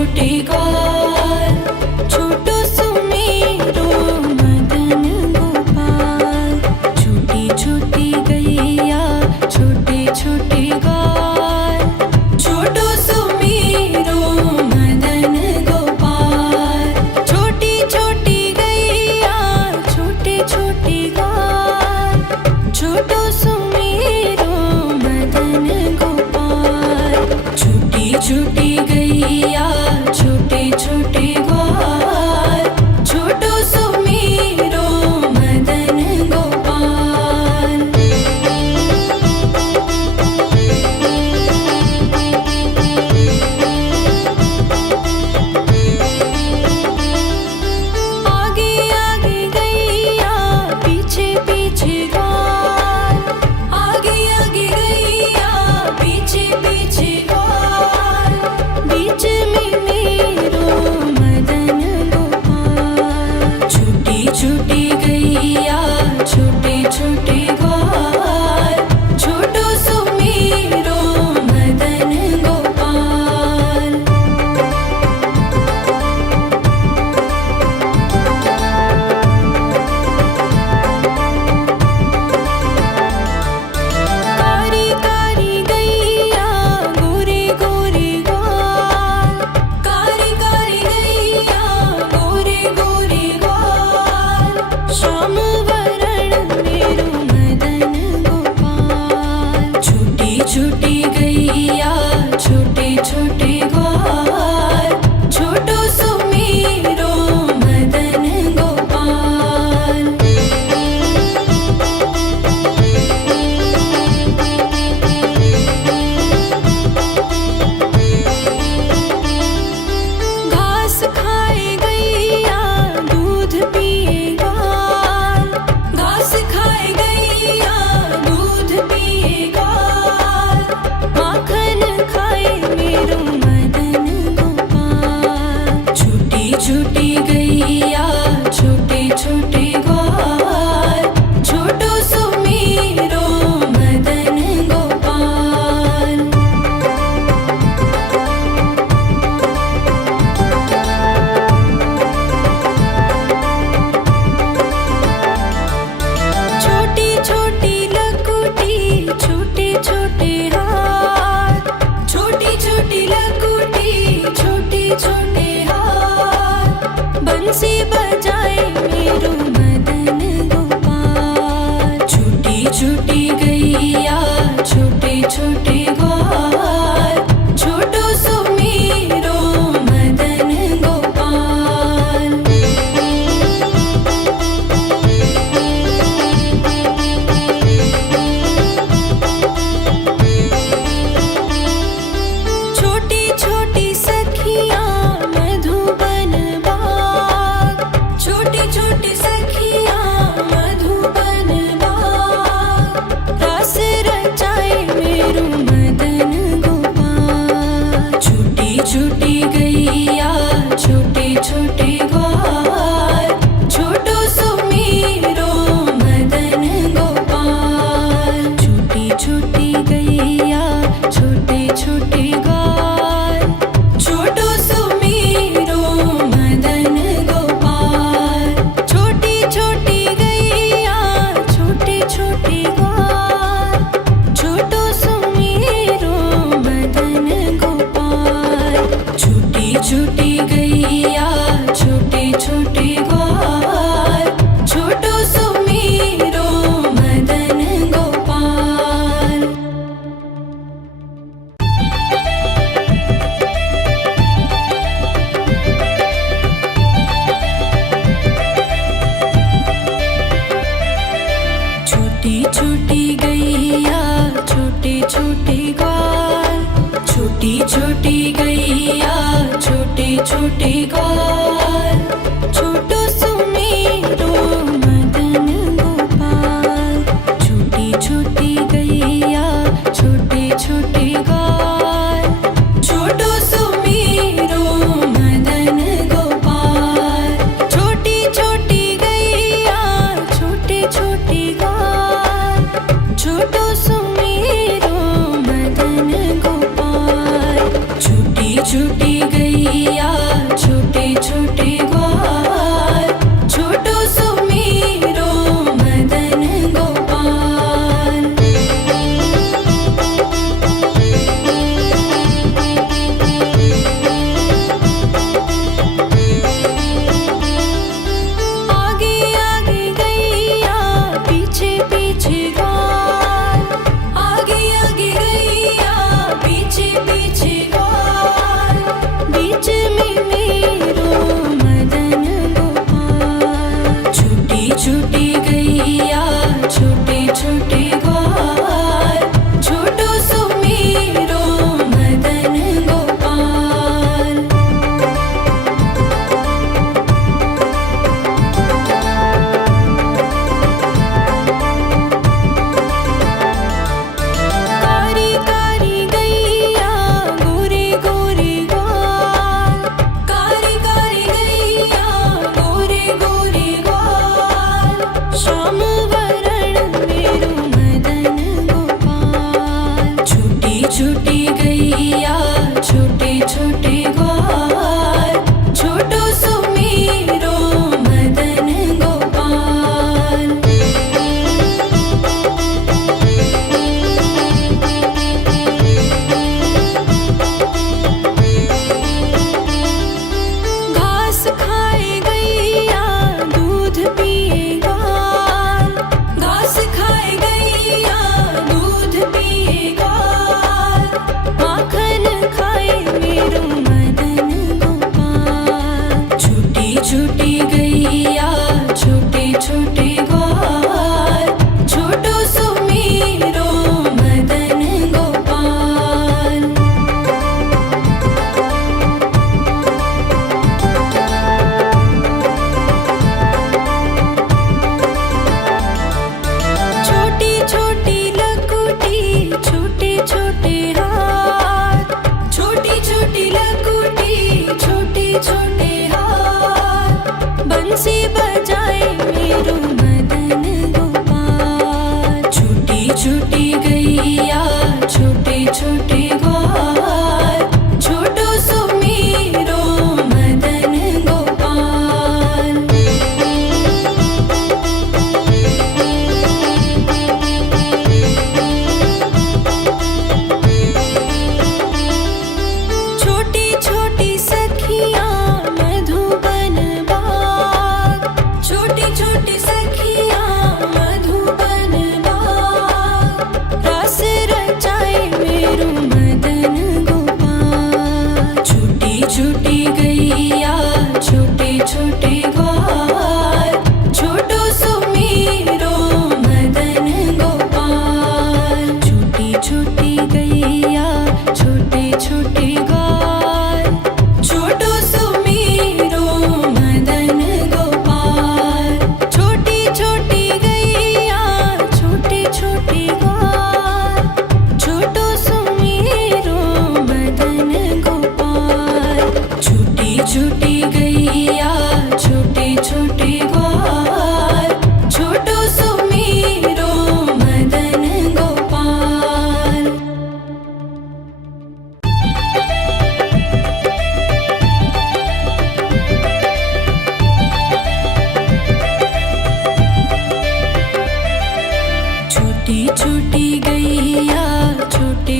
छोटी ग्वाल, छोटो सुमेरो मदन गोपाल। छोटी छोटी गैया छोटे छोटे ग्वाल, छोटो सुमेरो मदन गोपाल। छोटी छोटी गैया छोटे छोटे ग्वाल, छोटो सुमेरो मदन गोपाल। छोटी छोटी गैया छोटे छोटे ग्वाल, छोटो सुमेरो मदन गोपाल। आगे आगे गैया पीछे पीछे ग्वाल, आगे आगे गैया पीछे पीछे ग्वाल। बीच में मेरो मदन गोपाल। छोटी छोटी गैया छोटे छोटे ग्वाल, छोटो सुमेरो मदन गोपाल। कारी कारी गैया गोरे गोरे ग्वाल, कारी कारी गैया गोरे गोरे ग्वाल। श्याम वरण मेरो मदन गोपाल। छोटी छोटी गैया छोटे छोटे ग्वाल, छोटो सुमेरो मदन गोपाल। घास खाए गैया दूध पिए ग्वाल, घास खाए गैया दूध पिए ग्वाल। माखन खाए मेरो मदन गोपाल। छोटी छोटी गैया छोटे छोटे ग्वाल, छोटो सुमेरो मदन गोपाल। छोटी छोटी लकुटी छोटे छोटे हाथ, छोटी छोटी लकुटी छोटे छोटे हाथ। बंसी बजाए मेरो मदन गोपाल। छोटी छोटी गैया छोटे छोटे ग्वाल, छोटो सुमेरो मदन गोपाल। छोटी छोटी सखियाँ मधुबन बाग, छोटी छोटी सखियाँ मधुबन बाग। रस रचाए मेरो मदन गोपाल। छोटी छोटी गैया छोटे छोटे ग्वाल, छोटो सुमेरो मदन गोपाल। छोटी छोटी गैया छोटे छोटे ग्वाल, छोटो सुमेरो मदन गोपाल। छोटी छोटी गैया छोटे छोटे ग्वाल, छोटो सुमेरो मदन गोपाल। छोटी छोटी गैया छोटे छोटे ग्वाल, छोटो सुमेरो मदन गोपाल। छोटी छोटी गैया छोटे छोटे ग्वाल, छोटी छोटी गैया छोटे छोटे ग्वाल, छोटो सुमेरो मदन गोपाल। छोटी छोटी गैया छोटे छोटे ग्वाल, छोटो सुमेरो मदन गोपाल। छोटी छोटी गैया छोटे छोटे ग्वाल, छोटो सुमेरो मदन गोपाल। छोटी छोटी गैया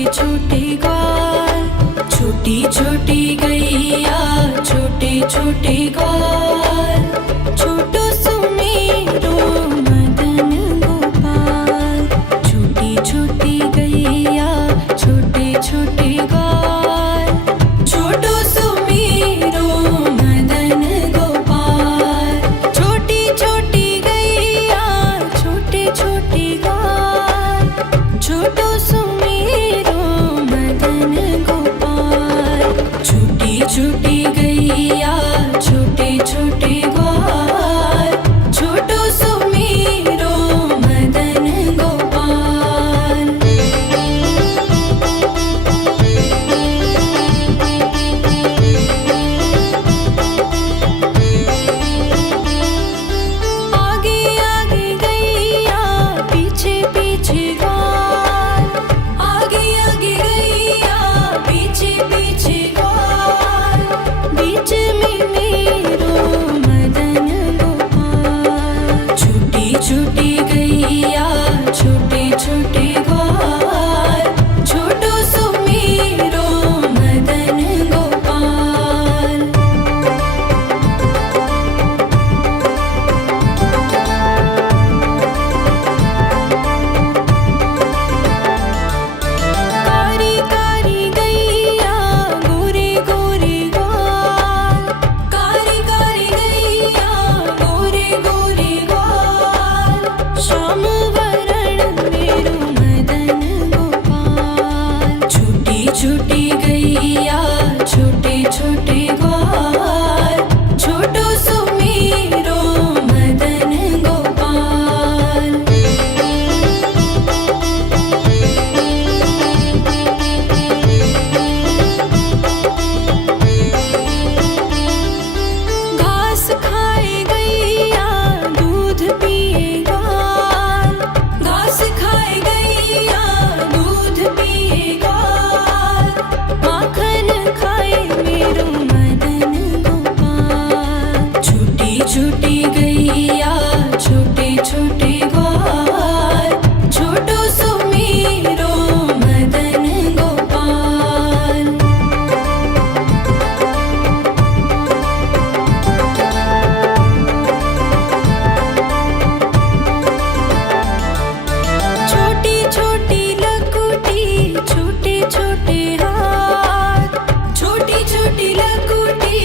छोटे ग्वाल, छोटी छोटी गैया छोटे छोटे ग्वाल, छोटो सुमेरो मदन गोपाल। छोटी छोटी गैया छोटे छोटे ग्वाल, छोटो सुमेरो मदन गोपाल। छोटी छोटी गैया छोटे छोटे ग्वाल, छोटो सुमेरो मदन गोपाल। छोटी छोटी गैया छोटे छोटे ग्वाल, छोटो सुमेरो मदन गोपाल। आगे आगे गैया पीछे पीछे ग्वाल, आगे आगे गैया पीछे पीछे ग्वाल, बीच में मेरो मदन गोपाल। छोटी छोटी गैया छोटे छोटे ग्वाल, छोटो सुमेरो मदन गोपाल। कारी कारी गैया गोरे गोरे ग्वाल, कारी कारी गैया गोरे गोरे ग्वाल, श्याम वरण मेरो मदन गोपाल। छोटी छोटी गैया छोटे छोटे ग्वाल, छोटो सुमेरो मदन गोपाल। घास खाए गैया दूध पिए ग्वाल, घास खाए गैया दूध पिए ग्वाल, माखन खाए मेरो मदन गोपाल। छोटी छोटी गैया छोटे छोटे ग्वाल, छोटो सुमेरो मदन गोपाल। छोटी छोटी लकुटी छोटे छोटे हाथ, छोटी छोटी लकुटी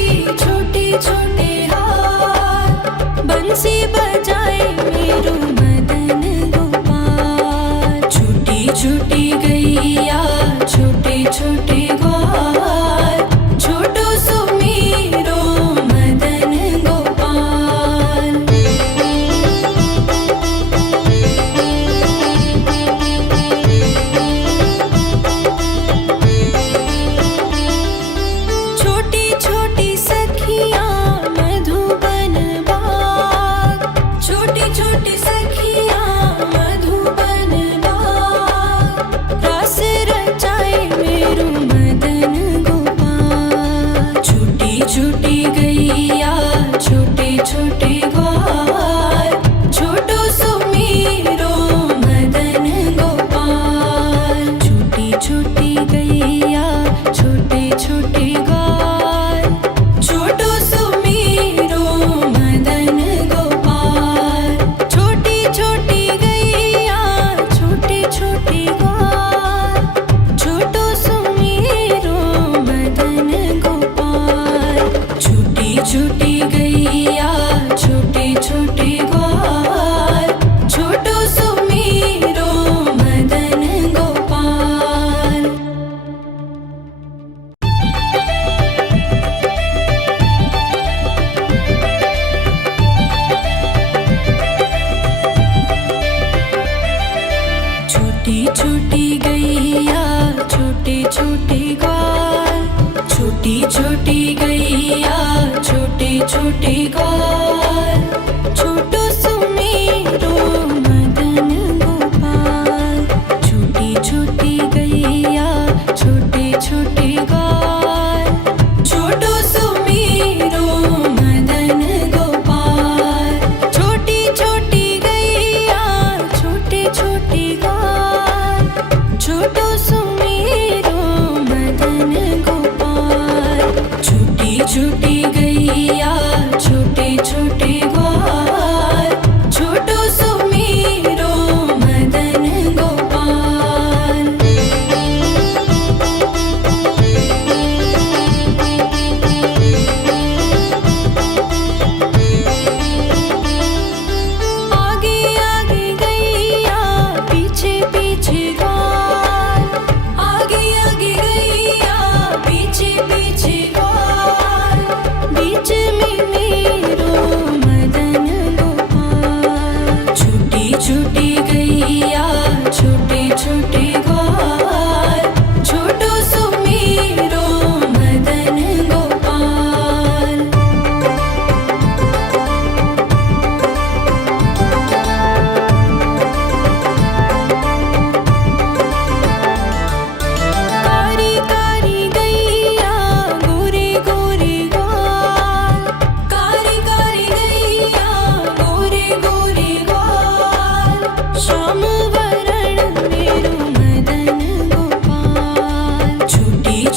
छोटे छोटे हाथ, बंसी बजाए मेरो मदन गोपाल। छोटी छोटी गैया छोटे छोटे ग्वाल, छोटो सुमेरो मदन गोपाल। छोटी छोटी सखियाँ मधुबन बाग, छोटी छोटी सखियाँ मधुबन बाग, रास रचाए मेरो मदन गोपाल। छोटी छोटी गैया छोटे छोटे ग्वाल, छोटो सुमेरो मदन गोपाल। छोटी छोटी गैया छोटे छोटे ग्वाल, छोटो सुमेरो मदन गोपाल। छोटी छोटी गैया छोटे छोटे ग्वाल, छोटो सुमेरो मदन गोपाल। छोटी छोटी गैया छोटे छोटे ग्वाल, छोटो सुमेरो मदन गोपाल। छोटी छोटी गैया छोटे छोटे ग्वाल, छोटी छोटी गैया छोटे छोटे ग्वाल, छोटो सुमेरो मदन गोपाल। छोटी छोटी गैया छोटे छोटे ग्वाल, छोटो सुमेरो मदन गोपाल। छोटी छोटी गैया छोटे छोटे ग्वाल, छोटो सुमेरो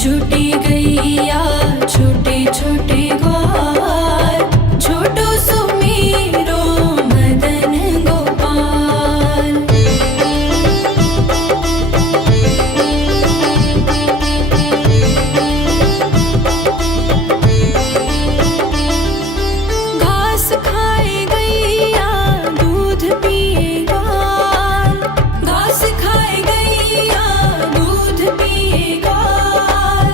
छूटी गैया छोटे छोटे ग्वाल, छोटो सुमेरो मदन गोपाल। घास खाए गैया दूध पिए ग्वाल, घास खाए गैया दूध पिए ग्वाल,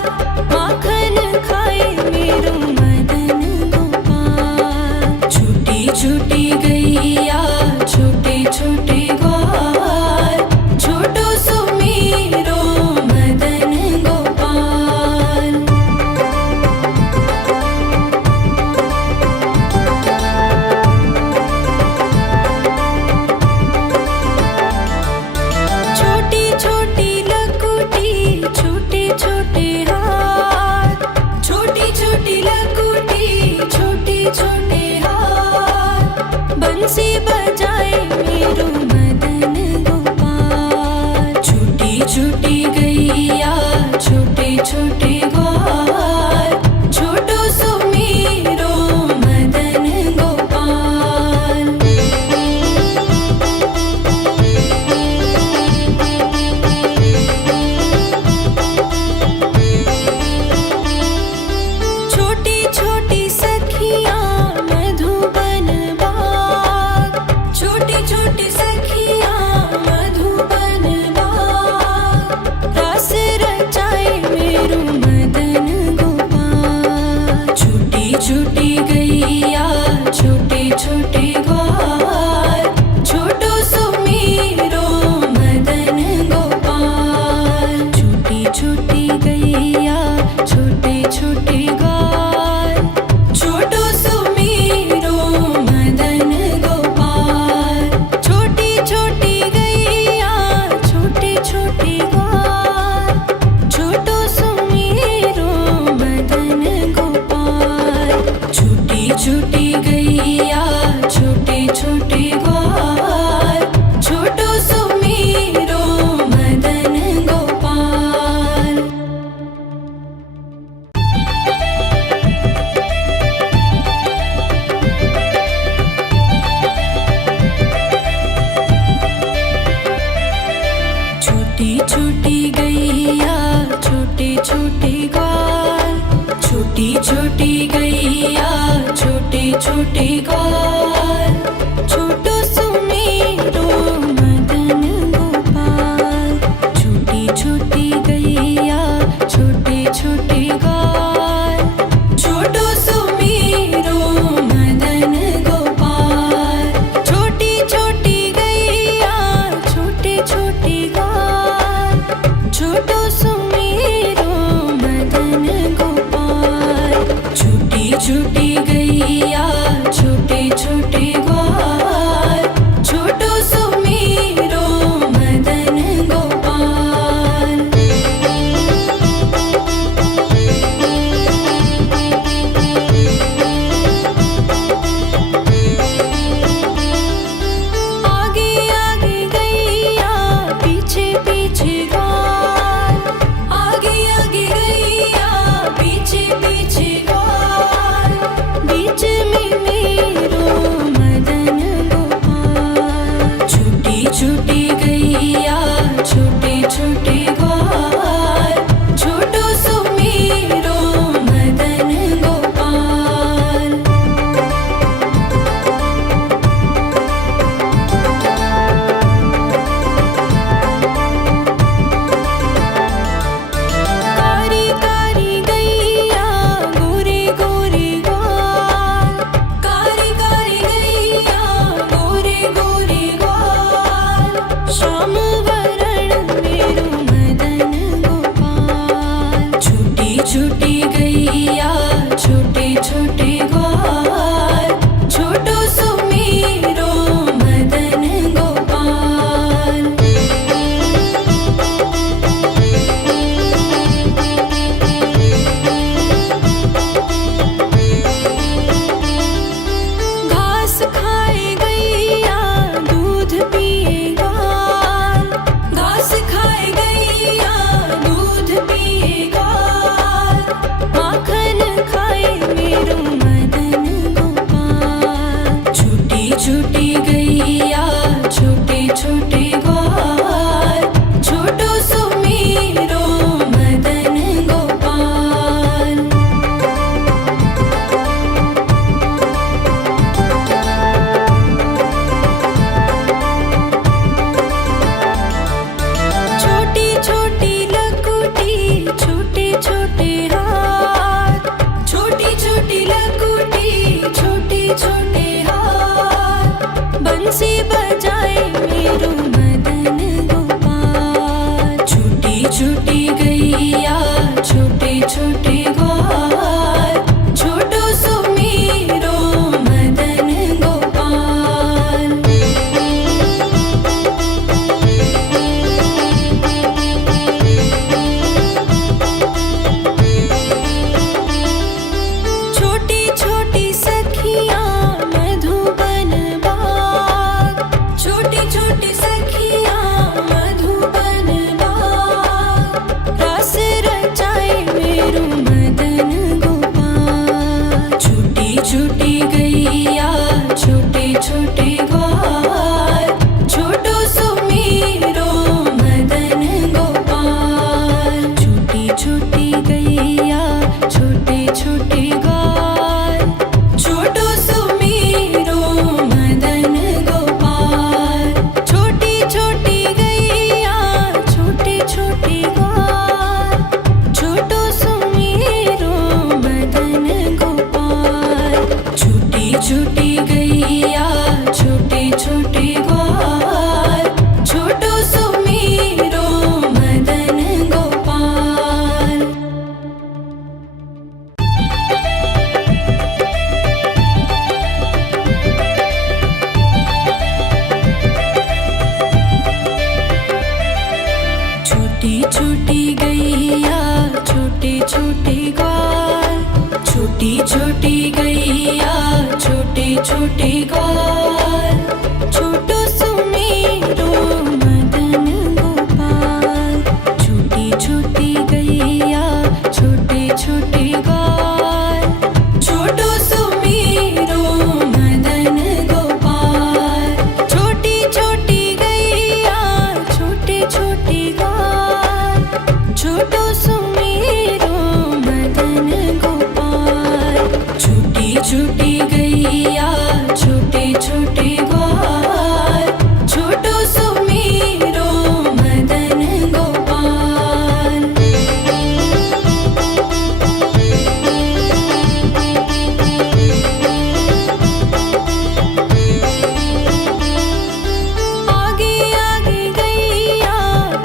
माखन खाए मेरो मदन गोपाल। छूटी छूटी गैया छोटे छोटे ग्वाल, छोटो सुमेरो मदन गोपाल। छोटी छोटी लकुटी छोटे छोटे हाथ, छोटी छोटी लकुटी छोटे छोटे हाथ, बंसी बजाए मेरो मदन गोपाल। छूटी छूटी गैया छोटे छोटे ग्वाल, छोटो सुमेरो मदन गोपाल। छोटी छोटी सखियाँ मधुबन बाग, छोटी छोटी सखियाँ मधुबन बाग, रास रचाए मेरो मदन गोपाल। छूटी छूटी गैया छोटे छोटे ग्वाल, छोटो सुमेरो मदन गोपाल। छूटी छूटी गैया छोटे छोटे ग्वाल, छोटो सुमेरो मदन गोपाल। छोटी छोटी गैया छोटे छोटे ग्वाल, छोटो सुमेरो मदन गोपाल। छूटी छूटी गैया छोटे छोटे ग्वाल, छोटो सुमेरो मदन गोपाल। छोटी छोटी गैया छोटे छोटे ग्वाल, छोटी छोटी गैया छोटे छोटे ग्वाल, छोटो सुमेरो मदन गोपाल। छोटी छोटी गैया छोटे छोटे ग्वाल, छोटो सुमेरो मदन गोपाल। छोटी छोटी गैया छोटे छोटे ग्वाल, छोटो सुमेरो मदन गोपाल। छूटी छूटी गैया छोटे छोटे ग्वाल, छोटो सुमेरो मदन गोपाल। आगे आगे गैया पीछे पीछे ग्वाल, आगे आगे गैया पीछे पीछे ग्वाल, बीच में मेरो मदन गोपाल। छूटी छूटी गैया छोटे छोटे ग्वाल, छोटो सुमेरो मदन गोपाल। कारी कारी गैया गोरे गोरे ग्वाल, कारी कारी गैया गोरे गोरे ग्वाल, श्याम वरण मेरो मदन गोपाल। छूटी छूटी गैया छोटे छोटे ग्वाल, छोटो सुमेरो मदन गोपाल। घास खाए गैया दूध पिए ग्वाल, घास खाए गैया दूध पिए ग्वाल, छोटे ग्वाल, छोटो सुमेरो मदन गोपाल। छोटी छोटी गैया छोटे छोटे ग्वाल, छोटो सुमेरो मदन गोपाल। छोटी छोटी गैया छोटे छोटे ग्वाल, छोटो सुमेरो मदन गोपाल। छोटी छोटी गैया छोटे छोटे ग्वाल, छोटो सुमेरो मदन गोपाल। आगे आगे गैया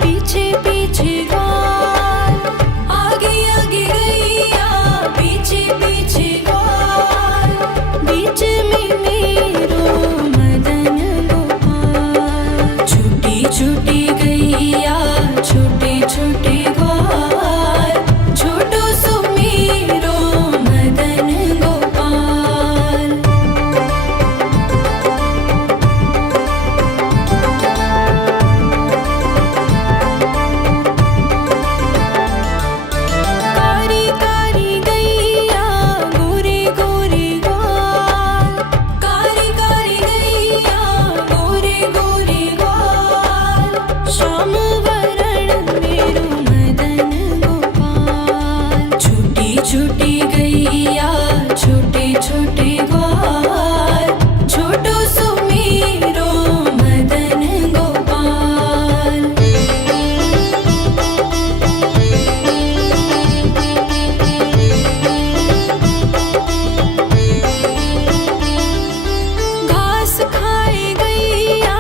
पीछे पीछे ग्वाल, आगे आगे गैया पीछे पीछे ग्वाल। बीच में मेरो मदन गोपाल। छोटी छोटी गैया छोटे छोटे ग्वाल, छोटो सुमेरो मदन गोपाल। कारी कारी गैया गोरे गोरे ग्वाल, कारी कारी गैया गोरे गोरे ग्वाल। श्याम वरण मेरो मदन गोपाल। छोटी छोटी गैया छोटे छोटे ग्वाल, छोटो सुमेरो मदन गोपाल। घास खाए गैया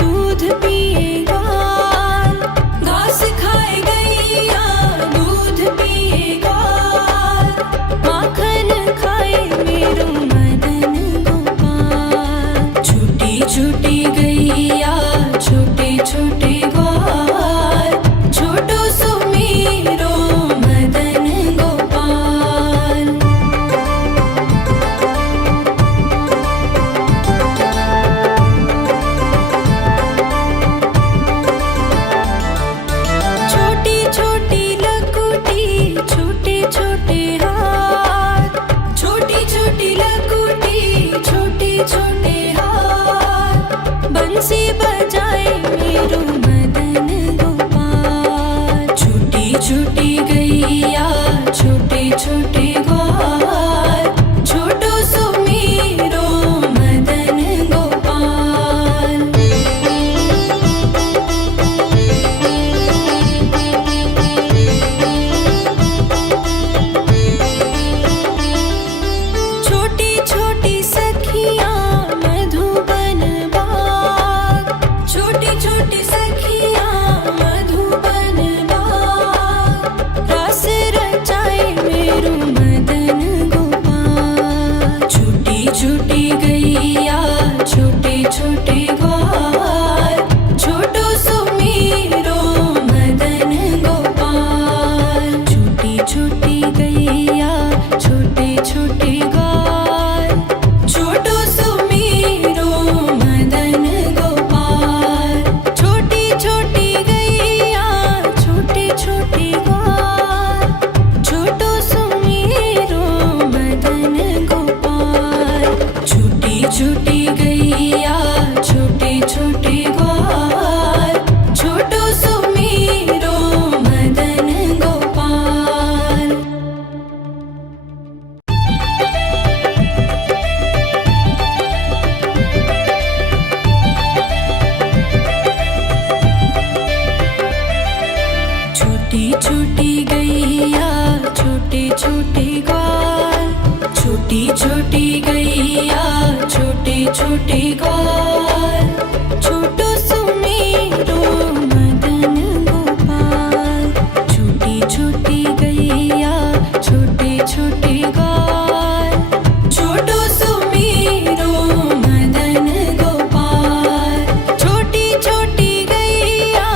दूध पिए ग्वाल, घास खाए गैया दूध पिए ग्वाल। माखन खाए मेरो मदन गोपाल। छोटी छोटी गैया छोटे छोटे ग्वाल, छोटो सुमेरो मदन गोपाल। छोटी छोटी लकुटी छोटे छोटे हाथ, छोटी छोटी लकुटी छोटे छोटे हाथ। बंसी बजाए मेरो मदन गोपाल। छोटी छोटी गैया छोटे छोटे ग्वाल, छोटो सुमेरो मदन गोपाल। छोटी छोटी सखियाँ मधुबन बाग, छोटी छोटी सखियाँ मधुबन बाग। रस रचाए मेरो मदन गोपाल। छोटी छोटी गैया छोटे छोटे ग्वाल, छोटो सुमेरो मदन गोपाल। छोटी छोटी गैया छोटे छोटे ग्वाल, छोटो सुमेरो मदन गोपाल। छोटी छोटी गैया छोटे छोटे ग्वाल, छोटो सुमेरो मदन गोपाल। छोटी छोटी गैया छोटे छोटे ग्वाल, छोटो सुमेरो मदन गोपाल। छोटी छोटी गैया छोटे छोटे ग्वाल, छोटी छोटी गैया छोटे छोटे ग्वाल। छोटो सुमेरो मदन गोपाल। छोटी छोटी गैया छोटे छोटे ग्वाल, छोटो सुमेरो मदन गोपाल। छोटी छोटी गैया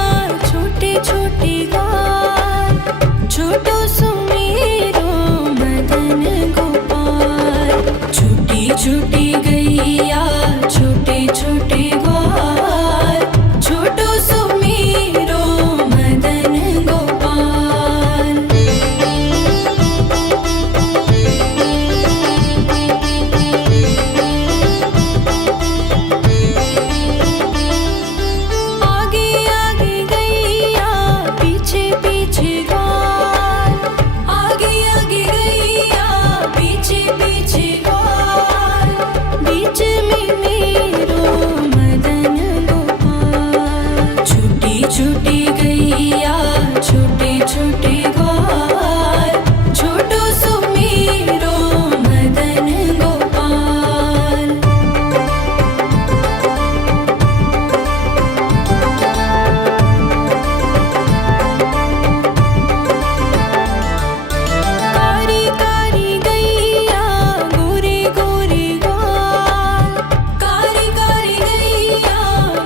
छोटे छोटे ग्वाल, छोटो सुमेरो मदन गोपाल। छोटी छोटी गैया छोटे ग्वाल, छोटो सुमीरो मदन गोपाल। आगे आगे गैया पीछे पीछे ग्वाल, आगे आगे गैया पीछे पीछे ग्वाल, बीच में मेरो मदन गोपाल। छोटी छोटी गैया छोटे छोटे ग्वाल, छोटो सुमीरो मदन गोपाल। कारी कारी गैया गोरे गोरे ग्वाल, कारी कारी गैया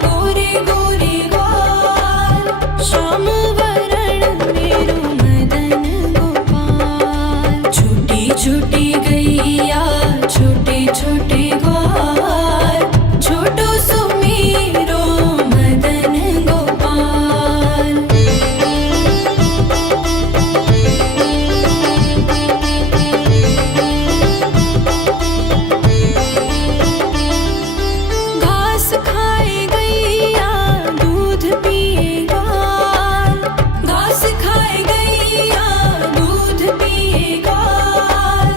गोरे गोरे ग्वाल, श्याम वरण मेरो मदन गोपाल। छोटी छोटी गैया छोटे छोटे ग्वाल, छोटो सुमीरो मदन गोपाल। घास खाए गैया दूध पिए ग्वाल, घास खाए गैया दूध पिए ग्वाल,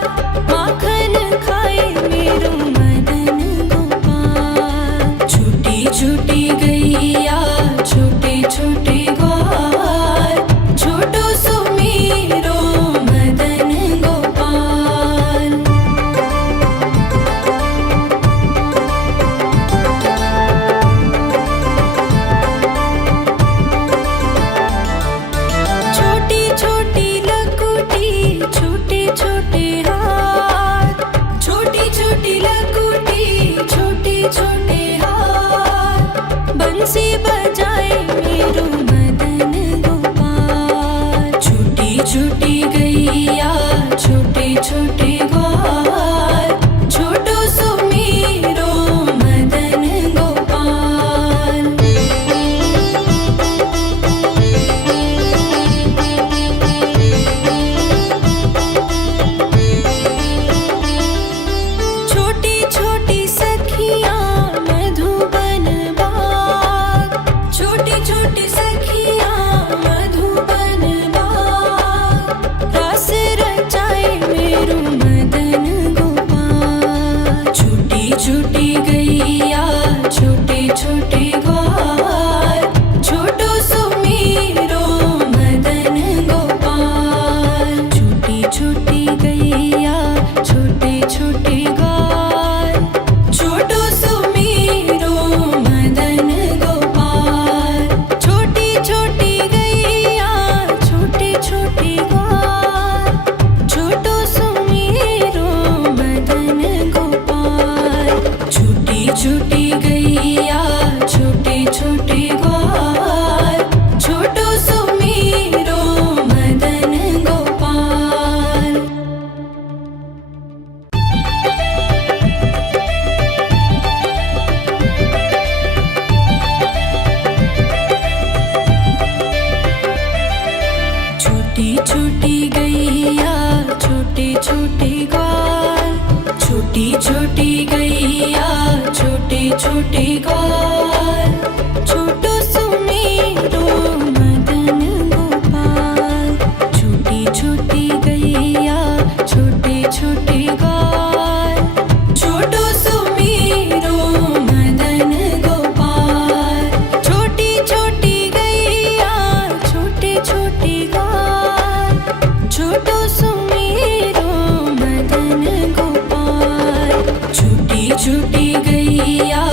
माखन खाए मेरो मदन गोपाल। छोटी छोटी गैया छोटे छोटे ग्वाल, छोटो सुमीरो मदन गोपाल। छोटी छोटी लकुटी छोटे छोटे हाथ, छोटी छोटी लकुटी छोटे छोटे हाथ, बंसी बजाए मेरो मदन गोपाल। छोटी छोटी गैया छोटे छोटे ग्वाल, छोटो सुमीरो मदन गोपाल। छोटी छोटी सखियाँ मधुबन बाग, छोटी छोटी सखियाँ मधुबन बाग, रास रचाए मेरो मदन गोपाल। छोटी छोटी गैया छोटे छोटे ग्वाल, छोटो सुमीरो मदन गोपाल। छोटी छोटी गैया छोटे छोटे ग्वाल, छोटो सुमीरो मदन गोपाल। छोटी छोटी गैया छोटे छोटे ग्वाल, छोटो सुमीरो मदन गोपाल। छोटी छोटी गैया छोटे छोटे ग्वाल, छोटो सुमीरो मदन गोपाल। छोटी छोटी गैया छोटे छोटे ग्वाल, छोटी छोटी गैया छोटे छोटे ग्वाल, छोटो सुमीरो मदन गोपाल। छोटी छोटी गैया छोटे छोटे ग्वाल, छोटो सुमीरो मदन गोपाल। छोटी छोटी गैया छोटे छोटे ग्वाल, छोटो सुमीरो मदन गोपाल। छोटी छोटी गैया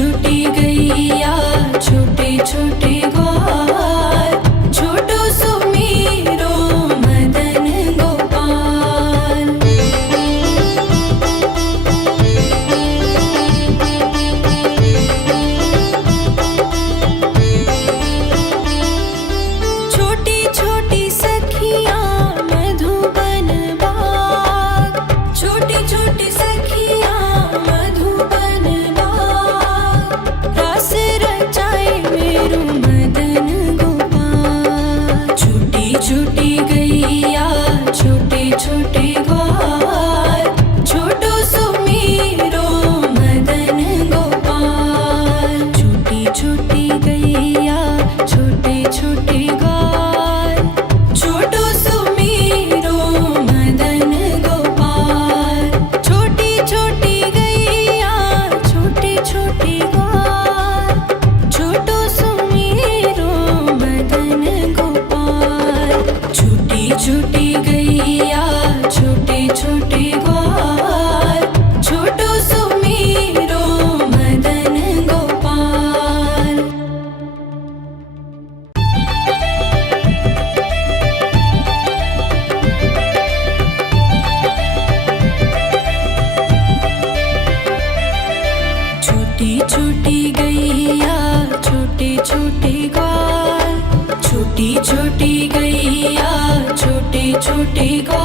छोटी गैया छोटे छोटे ग्वाल छोटो सुमीरो मदन गोपाल। छोटी छोटी सखियाँ मधुबन बाग छोटी छोटी सखियाँ मधुबन बाग रास रचाए मेरो मदन गोपाल। छोटी छोटी गैया छोटे छोटे ग्वाल छोटो सुमीरो मदन गोपाल। छोटी छोटी गैया छोटे छोटे ग्वाल छोटो सुमीरो मदन गोपाल। छोटी छोटी गैया छोटे छोटे ग्वाल छोटो सुमीरो मदन गोपाल। छोटी छोटी गैया छोटे छोटे ग्वाल छोटो सुमीरो मदन गोपाल। छोटी छोटी गैया छोटे छोटे ग्वाल छोटी छोटी गैया छोटे छोटे ग्वाल